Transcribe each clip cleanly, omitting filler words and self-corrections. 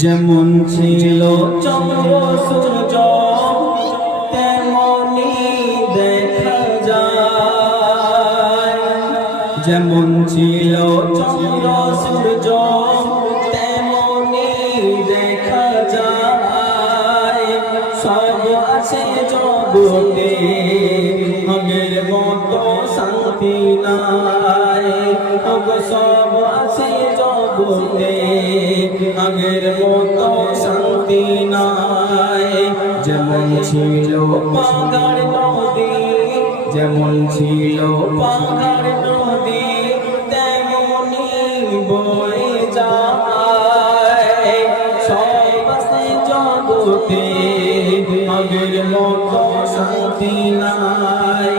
যেমন ছিল চন্দ্র সূর্য তেমনি দেখা যায়। যেমন ছিল চন্দ্র সূর্য তেমনি দেখা যায়। সব আছে জগতে আগের মতো শান্তি নাই। সব আছে জগতে আগের মতো শান্তি নাই। যেমন ছিল পাহাড় নদী, যেমন ছিল পাহাড় নদী তেমনি বয়ে যায়। সব আছে জগতে আগের মতো শান্তি নাই।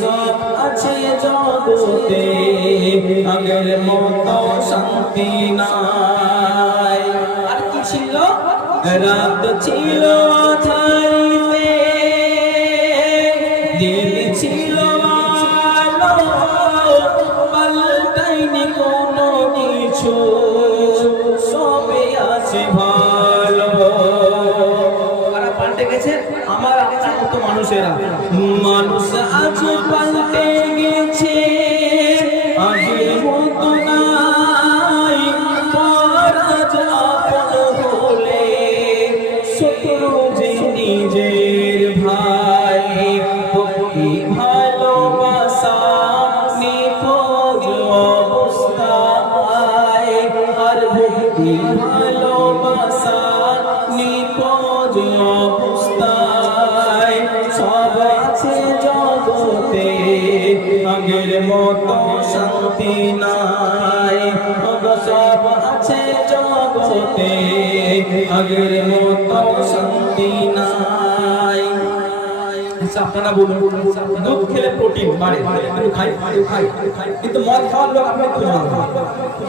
সব আছে জগতে আগের মতো শান্তি নাই। আর কি ছিল? রাত ছিল আধারিতে, দিন ছিল আলো, পাল্টাইনি কোনো কিছু, সবে আছে ভালো। কারা পাল্টে গেছে? আমার আপনার মতো মানুষেরা। মানুষ আজ পাল্টে গেছে, আগের মতো নাই। পরাজ আপন হলে শত্রু যে নিজের ভাই। ভক্তি ভালোবাসা নিখোঁজ অবস্থায়। আর ভক্তি ভালোবাসা নিখোঁজ অবস্থায়। সব আছে জগতে আগের মতো শান্তি নাই। সব আছে জগতে আগের মতো শান্তি নাই। আপনারা বলুন, দুধ খেলে প্রোটিন বাড়ে, কিন্তু খাই কিন্তু মদ খাওয়ার লোক আপনি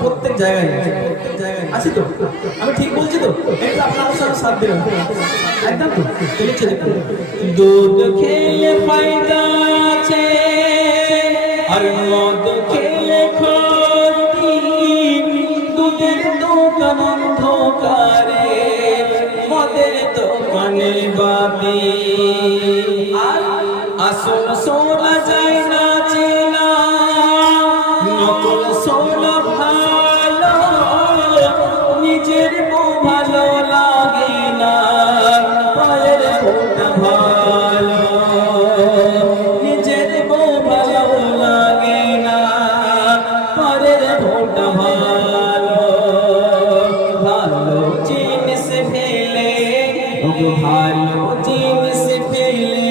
প্রত্যেক জায়গায় আছে তো? আমি ঠিক বলছি তো? এটা আপনার সাথে সাথ দেবেন একদম তো? লিখে দেখুন, দুধ খেলে ফায়দা আছে আর মদ খেলে ক্ষতি। দুধের দোকান অন্ধকারে, মদের দোকানে বাতি। আসল সোনা যায় না চেনা, নকল সোনা ভালো। নিজের বউ ভালো লাগে না, পায়ের ফোঁটা ভালো। নিজের বউ ভালো লাগে না, পায়ের ফোঁটা ভালো। ভালো জিনিস ফেলে, ভালো জিনিস ফেলে,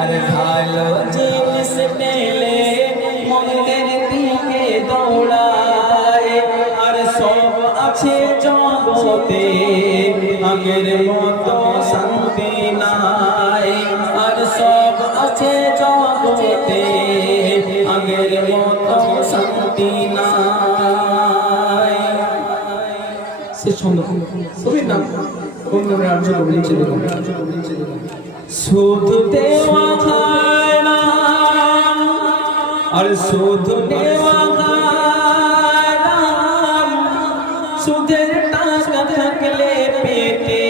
আর ভালো জিনিস পেলে মন্দির দিকে দৌড়ায়। আর সব আছে জগতে আগের মতো শান্তি নাই। আর সব আছে জগতে আগের মতো শান্তি নাই। সে সুন্দর কবির নাম শুধু দেওয়া হয় না আর শুধু নেওয়া হয় না। সুদের টাকা থাকলে পেটে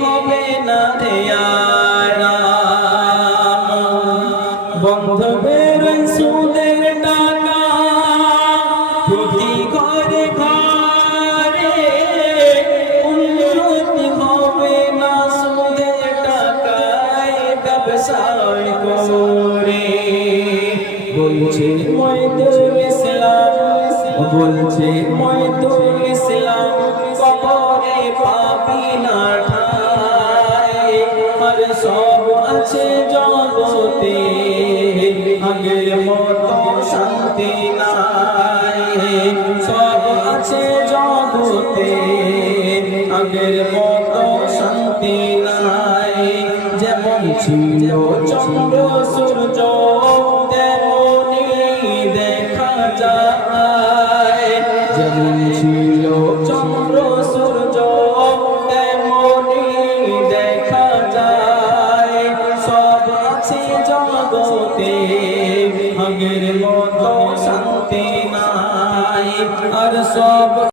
হবে না দেয়া। বন্ধ বেরোয় সুদের টাকা প্রতি ঘরে ঘরে। উন্নতি হবে না সুদের টাকায় ব্যবসায় করে। বলছে মইদুল ইসলাম, বলছে মইদুল ইসলাম, কবরে পাবি না ঠাই। আর সব আছে জগতে আগের মতো শান্তি নাই। সব আছে জগতে আগের মতো শান্তি নাই। যেমন ছিল চন্দ্র সূর্য তেমনি দেখা যায়। যেমন ছিল চন্দ্র সূর্য তেমনি দেখা যায়। সব আছে জগতে আগের মতো শান্তি নাই। আর সব